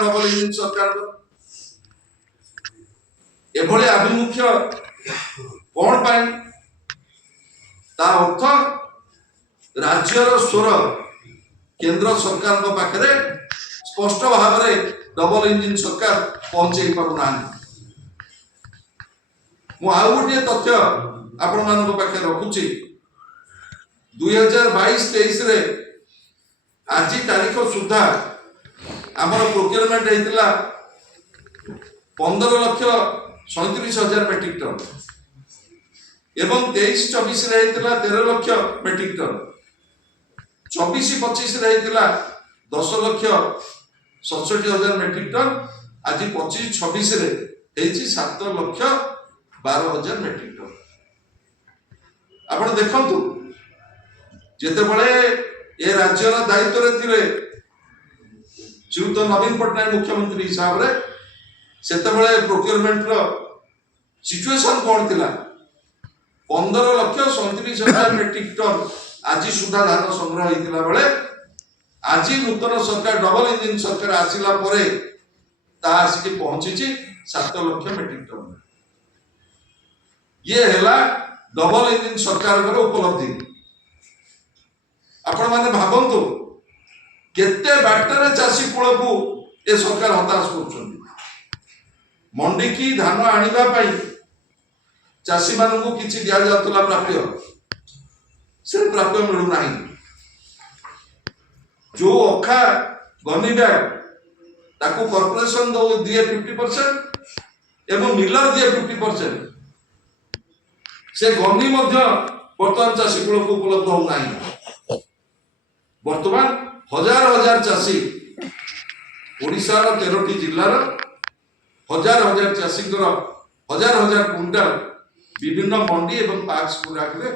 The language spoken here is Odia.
ଡବଲ ଇଞ୍ଜିନ ସରକାର ଏଭଳି ଆଭିମୁଖ୍ୟ କଣ ପାଇଁ? ତା ଅର୍ଥ ରାଜ୍ୟର ସ୍ୱର କେନ୍ଦ୍ର ସରକାରଙ୍କ ପାଖରେ ସ୍ପଷ୍ଟ ଭାବରେ ଡବଲ ଇଞ୍ଜିନ ସରକାର ପହଞ୍ଚେଇ ପାରୁନାହାନ୍ତି। ମୁଁ ଆଉ ଗୋଟିଏ ତଥ୍ୟ ଆପଣମାନଙ୍କ ପାଖରେ ରଖୁଛି। 2022-23 ରେ ଆଜି ତାରିଖ ସୁଦ୍ଧା ଆମର ପ୍ରୋକ୍ୟୁରମେଣ୍ଟ ହେଇଥିଲା 15,37,000 ମେଟ୍ରିକ ଟନ ଏବଂ 23-24 ରେ ହେଇଥିଲା 13 ଲକ୍ଷ ମେଟ୍ରିକ ଟନ, 24-25 ରେ ହେଇଥିଲା 10,67,000 ମେଟ୍ରିକ ଟନ, ଆଜି 25-26 ରେ ହେଇଛି 7,12,000 ମେଟ୍ରିକ ଟନ। ଆପଣ ଦେଖନ୍ତୁ, ଯେତେବେଳେ ଏ ରାଜ୍ୟର ଦାୟିତ୍ୱରେ ଥିଲେ ଶ୍ରୀଯୁକ୍ତ ନବୀନ ପଟ୍ଟନାୟକ ମୁଖ୍ୟମନ୍ତ୍ରୀ ହିସାବରେ, ସେତେବେଳେ ପ୍ରୋକ୍ୟୁରମେଣ୍ଟର ସିଚୁଏସନ କଣ ଥିଲା? 15,37,000 ମେଟ୍ରିକ ଟନ ଆଜି ସୁଦ୍ଧା ଧାନ ସଂଗ୍ରହ ହେଇଥିଲା ବେଳେ ଆଜି ନୂତନ ସରକାର ଡବଲ ଇଞ୍ଜିନ ସରକାର ଆସିଲା ପରେ ତାହା ଆସିକି ପହଞ୍ଚିଛି 7 ଲକ୍ଷ ମେଟ୍ରିକ ଟନ। ଇଏ ହେଲା ଡବଲ ଇଞ୍ଜିନ ସରକାରଙ୍କର ଉପଲବ୍ଧି। ଆପଣ ମାନେ ଭାବନ୍ତୁ କେତେ ବାଟରେ ଚାଷୀ କୂଳକୁ ଏ ସରକାର ହତାଶ କରୁଛନ୍ତି। ମଣ୍ଡି କି ଧାନ ଆଣିବା ପାଇଁ ଚାଷୀ ମାନଙ୍କୁ କିଛି ଦିଆଯାଉଥିଲା ପ୍ରାପ୍ୟ, ସେ ପ୍ରାପ୍ୟ ମିଳୁନାହିଁ। ଯୋଉ ଅଖା ଗନି ବ୍ୟାଗ ତାକୁ କର୍ପୋରେସନ ଦିଏ 50% ଏବଂ ମିଲର ଦିଏ 50%। ସେ ଗନି ମଧ୍ୟ ବର୍ତ୍ତମାନ ଚାଷୀ କୂଳକୁ ଉପଲବ୍ଧ ହଉନାହିଁ। ବର୍ତ୍ତମାନ ହଜାର ହଜାର ଚାଷୀ ଓଡ଼ିଶାର 13ଟି ଜିଲ୍ଲାର ହଜାର ହଜାର ଚାଷୀଙ୍କର ହଜାର ହଜାର କୁଇଣ୍ଟାଲ ବିଭିନ୍ନ ମଣ୍ଡି ଏବଂ ପାର୍କସ ଗୁଡାକରେ